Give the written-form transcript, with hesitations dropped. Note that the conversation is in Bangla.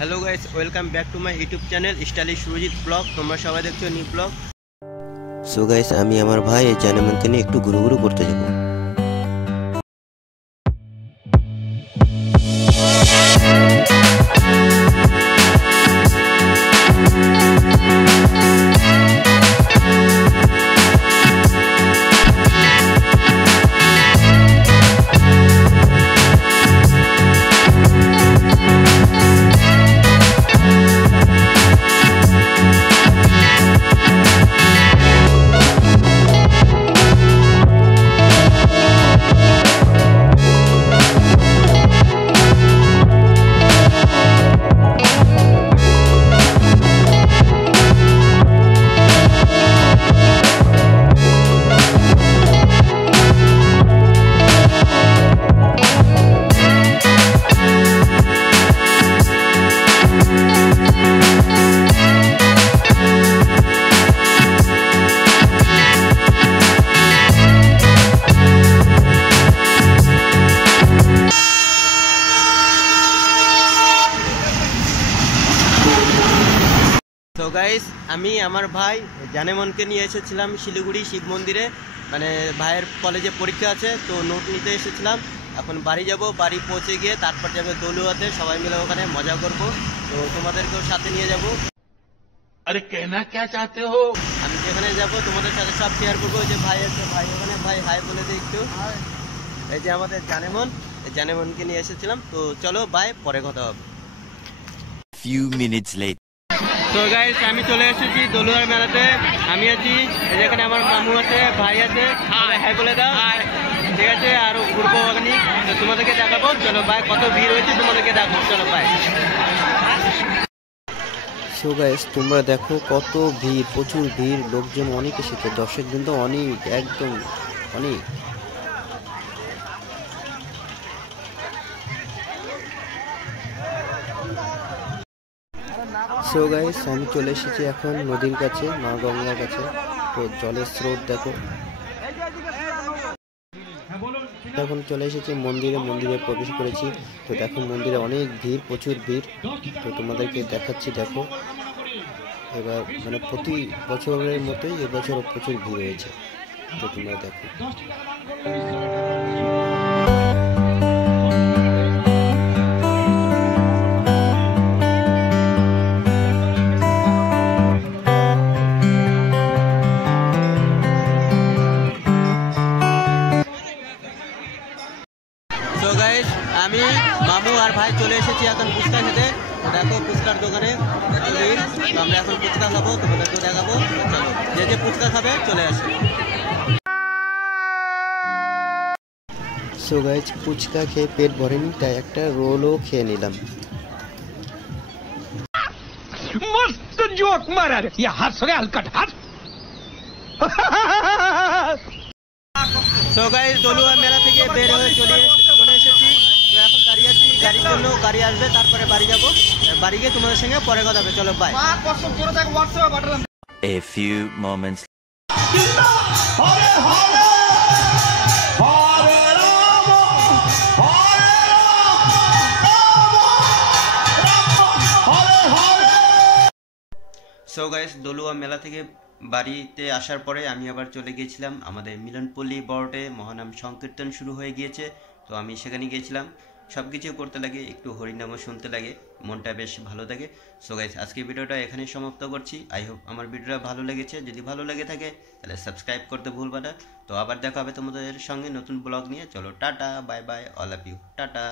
Hello guys, welcome back to my YouTube channel stylish Surajit blog. তোমরা সবাই দেখছো নিউ ব্লগ। সো গাইস, আমি আমার ভাই জানেমনকে নিয়ে একটু ঘুরু করতে যাব। তো গাইস, আমি আমার ভাই জানেমনকে নিয়ে এসেছিলাম শিলিগুড়ি শিব মন্দিরে। মানে ভাইয়ের কলেজে পরীক্ষা আছে, তো নোট নিতে এসেছিলাম। এখন বাড়ি যাব, বাড়ি পৌঁছে গিয়ে তারপর যাবে দলুয়াতে, সবাই মিলে ওখানে মজা করব। তো তোমাদেরকেও সাথে নিয়ে যাব। अरे कहना क्या चाहते हो? আমি যেখানে যাব তোমাদের সাথে সব শেয়ার করবো। যে ভাই আছে, ভাই ওখানে, ভাই হাই বলে দিই একটু। এই যে আমাদের জানেমন, এই জানেমনকে নিয়ে এসেছিলাম। তো চলো বাই, পরে কথা হবে। Few minutes later. তো গাইস, আমি চলে এসেছি দলুয়ার মেলাতে। আমি আছি, যেখানে আমার মামু আছে, ভাই আছে। হাই বলে দাও। ঠিক আছে, আরো ঘুরবো ওখানে, তো তোমাদেরকে দেখাবো। চলো বাই, কত ভিড় হয়েছে তোমাদেরকে দেখাবো। চলো বাই। সো গাইস, তোমরা দেখো কত ভিড়, প্রচুর ভিড়, লোকজন অনেক এসেছে, দর্শক কিন্তু অনেক, একদম অনেক। সো গাইস, আমি চলে এসেছি এখন নদীর কাছে, মা গঙ্গার কাছে। তো জলের স্রোত দেখো। এখন চলে এসেছি মন্দিরে প্রবেশ করেছি। তো দেখো মন্দিরে অনেক ভিড়, প্রচুর ভিড়। তো তোমাদেরকে দেখাচ্ছি, দেখো। এবার মানে প্রতি বছরের মতোই এবছরও প্রচুর ভিড় হয়েছে। তো তোমরা দেখো। তো গাইস, আমি মামু আর ভাই চলে এসেছি এখন ফুচকা খেতে। তো দেখো ফুচকার দোকানে ভিড়। তো আমরা এখন ফুচকা খাবো, তোমাদেরকে দেখাবো। চলো, যে যে ফুচকা খাবে চলে আসে। সো গাইস, ফুচকা খেয়ে পেট ভরেনি, তাই একটা রোলও খেয়ে নিলাম। मस्त जोक मारा रे या हंस रे हलकट हंस তো গাইস, দলুয়া মেলা থেকে বের হয়ে চলে এসেছি। তো এখন দাঁড়িয়ে আছি গাড়ির জন্য। গাড়ি আসবে, তারপরে বাড়ি যাব। বাড়ি গিয়ে তোমাদের সঙ্গে পরে কথা হবে। চলো bye. A few moments. So guys, দলুয়া মেলা থেকে বাড়িতে আসার পরে আমি আবার চলে গিয়েছিলাম আমাদের মিলনপল্লী বড়টে। মহানাম সংকীর্তন শুরু হয়ে গিয়েছে, তো আমি সেখানে গিয়েছিলাম। সব কিছু করতে লাগে, একটু হরিনামও শুনতে লাগে, মনটা বেশ ভালো থাকে। সো গাইস, আজকে ভিডিওটা এখানেই সমাপ্ত করছি। আই হোপ আমার ভিডিওটা ভালো লেগেছে। যদি ভালো লেগে থাকে তাহলে সাবস্ক্রাইব করতে ভুলবা না। তো আবার দেখা হবে তোমাদের সঙ্গে নতুন ব্লগ নিয়ে। চলো tata, bye bye, all of you, tata.